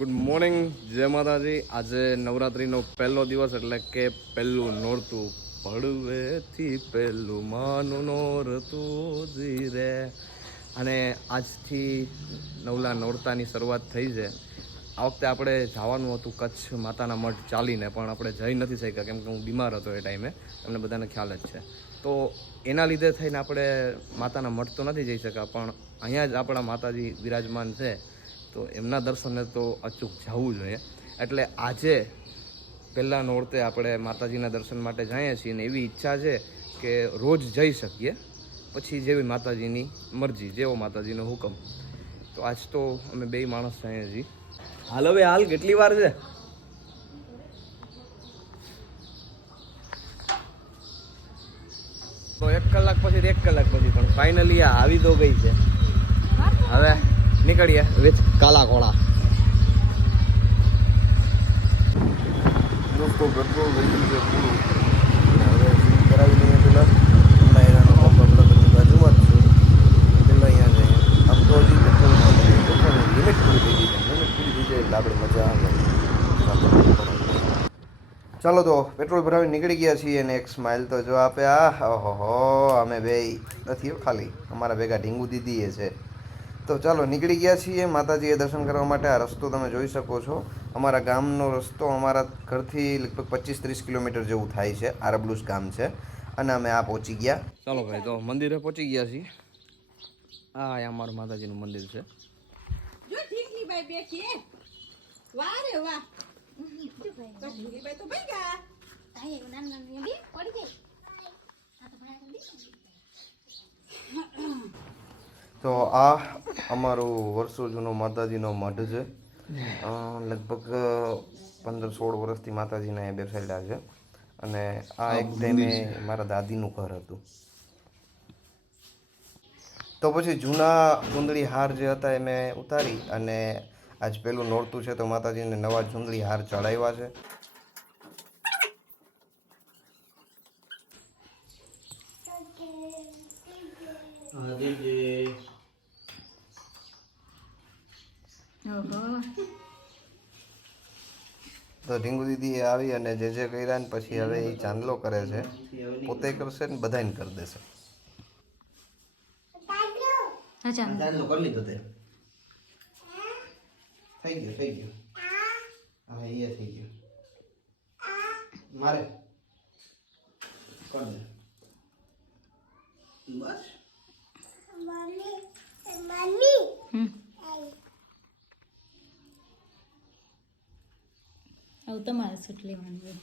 Good morning જય માતાજી આજે નવરાત્રીનો પહેલો દિવસ એટલે કે પહેલું નોરતું પડવેથી પહેલું માનું નોરતું જી રે અને આજથી નવલા નોરતાની શરૂઆત થઈ છે. આ વખતે આપણે જવાનું હતું કચ્છ માતાના મઠ ચાલીને, પણ આપણે જઈ નથી શક્યા, કેમ કે હું બીમાર હતો એ ટાઈમે. તમને બધાને ખ્યાલ જ છે. તો એના લીધે થઈને આપણે માતાના મઠ તો નથી જઈ શક્યા, પણ અહીંયા જ આપણા માતાજી વિરાજમાન છે. તો એમના દર્શને તો અચૂક જવું જોઈએ. એટલે આજે પહેલાં નોરતે આપણે માતાજીના દર્શન માટે જઈએ છીએ ને એવી ઈચ્છા છે કે રોજ જઈ શકીએ. પછી જેવી માતાજીની મરજી જેવો માતાજીનો હુકમ. તો આજ તો અમે બે માણસ જઈએ છીએ હાલ હવે હાલ કેટલી વાર છે? તો એક કલાક પછી એક કલાક પછી પણ ફાઇનલી આ આવી તો ગઈ છે. હવે નીકળીએ વિથ કાલા કોળા દોસ્તો પેટ્રોલ થઈ ગયું છે પૂરું. કરાવી લઈએ પેલા. અહીંયા જઈએ. એટલે આપણે મજા આવે. ચાલો તો, પેટ્રોલ ભરાવી નીકળી ગયા છીએ અને એક સ્માઇલ તો જો આપે. આ અમે બે નથી ખાલી. અમારા ભેગા ઢીંગુ દીદી એ છે. તો ચાલો નીકળી ગયા છીએ. માતાજીએ દર્શન કરવા માટે આ રસ્તો તમે જોઈ શકો છો. અમારા ગામનો રસ્તો અમારા ઘરથી લગભગ પચીસ ત્રીસ કિલોમીટર જેવું થાય છે. આરબલુસ ગામ છે. અને અમે આ પહોંચી ગયા. ચાલો ભાઈ તો મંદિરે પહોંચી ગયા છીએ. આ અમારું માતાજીનું મંદિર છે. તો આ અમારું વર્ષો જૂનો માતાજીનો મઢ છે. લગભગ પંદર સોળ વર્ષથી માતાજીને અહીંયા બેસેલા છે. અને આ એક ટાઈમે મારા દાદીનું ઘર હતું. તો પછી જૂના ચૂંદડી હાર જે હતા એ મેં ઉતારી અને આજ પેલું નોરતું છે તો માતાજીને નવા ચૂંદડી હાર ચડાવ્યા છે. તો ઢીંગુ દીદી આવી અને જે જે કર્યા ને પછી હવે એ ચાંદલો કરે છે. પોતે કરશે ને બધાને કરી દેશે. ચાંદલો કરી લીધો તે. થઈ ગયો થઈ ગયો. એ થઈ ગયો. મારે. કોણ બસ. આવું તમારે સૂટ લેવાનું હોય.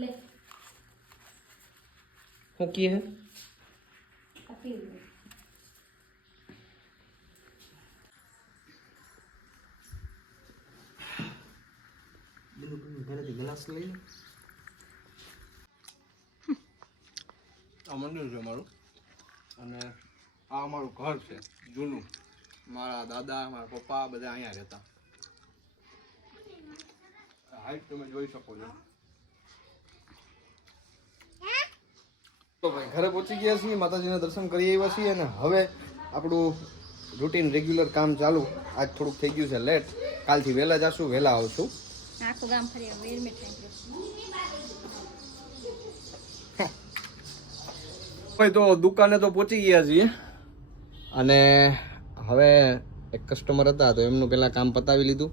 લે. શું કી હે. ગ્લાસ લઈ લે. અમારું અને આ અમારું ઘર છે જૂનું. મારા દાદા મારા પપ્પા બધા અહીંયા રહેતા. હાઈટ તમે જોઈ શકો છો. તો ભાઈ ઘરે પહોંચી ગયા છીએ માતાજીના દર્શન કરી આવ્યા છીએ અને હવે આપણું રૂટીન રેગ્યુલર કામ ચાલુ. આજ થોડુંક થઈ ગયું છે લેટ કાલથી વહેલા જશું વહેલા આવશું. આખું ગામ ફરી આવે તો દુકાને તો પહોંચી ગયા છીએ. અને હવે એક કસ્ટમર હતા તો એમનું પહેલાં કામ પતાવી લીધું.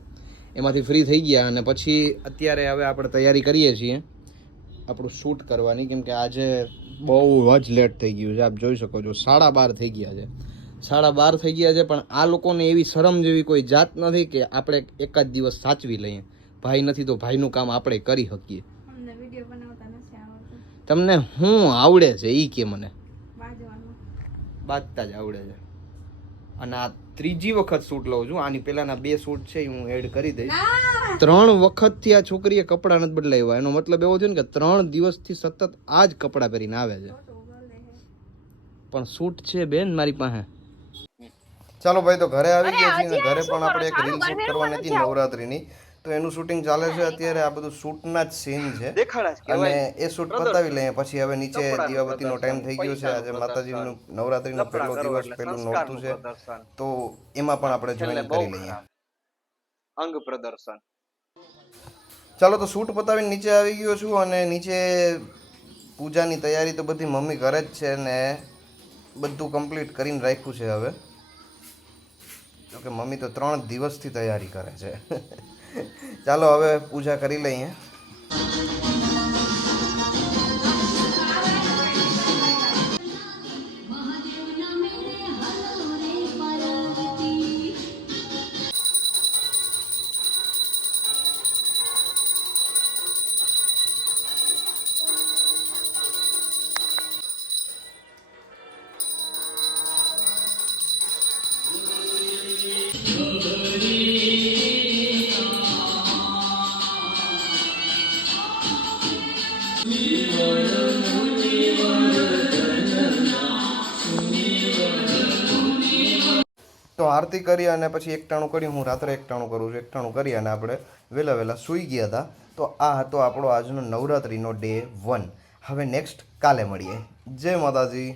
એમાંથી ફ્રી થઈ ગયા અને પછી અત્યારે હવે આપણે તૈયારી કરીએ છીએ આપણું શૂટ કરવાની. કેમ કે આજે બહુ જ લેટ થઈ ગયું છે. આપ જોઈ શકો છો સાડા બાર થઈ ગયા છે. સાડા બાર થઈ ગયા છે પણ આ લોકોને એવી શરમ જેવી કોઈ જાત નથી કે આપણે એક જ દિવસ સાચવી લઈએ. ભાઈ નથી તો ભાઈનું કામ આપણે કરી શકીએ. તમને શું આવડે છે એ કે મને? બાજતા જ આવડે છે. અને આ ત્રીજી વખત સૂટ લઉં છું. આની પહેલાના બે સૂટ છે એ હું એડ કરી દઈશ. ત્રણ વખતથી આ છોકરીએ કપડાં નથી બદલાવ્યા. એનો મતલબ એવો છે ને કે ત્રણ દિવસથી સતત આ જ કપડાં પહેરીને આવે છે. પણ સૂટ છે બેન મારી પાસે. ચાલો ભાઈ તો ઘરે આવી ગયા છીએ ઘરે પણ આપણે એક રીલ શૂટ કરવાની હતી નવરાત્રીની. તો એનું શૂટિંગ ચાલે છે અત્યારે આ બધું શૂટના જ સીન છે. અને એ શૂટ પતાવી લઈએ. પછી હવે નીચે દીવાબત્તીનો ટાઈમ થઈ ગયો છે. આજે માતાજીનું નવરાત્રીનો પહેલો દિવસ પહેલું નોરતું છે. તો એમાં પણ આપણે જોઈન કરી લઈએ. અંગ પ્રદર્શન. ચાલો તો શૂટ પતાવીને નીચે આવી ગયો છું અને નીચે પૂજાની તૈયારી તો બધી મમ્મી કરે જ છે ને બધું કમ્પ્લીટ કરીને રાખ્યું છે હવે. જોકે મમ્મી તો ત્રણ દિવસથી તૈયારી કરે છે. ચાલો હવે પૂજા કરી લઈએ. આરતી કરી અને પછી એકટાણું કરી હું રાત્રે એકટાણું કરું છું. એકટાણું કરી અને આપણે વહેલા વહેલા સૂઈ ગયા હતા. તો આ હતો આપણો આજનો નવરાત્રિનો ડે વન. હવે નેક્સ્ટ કાલે મળીએ. જય માતાજી.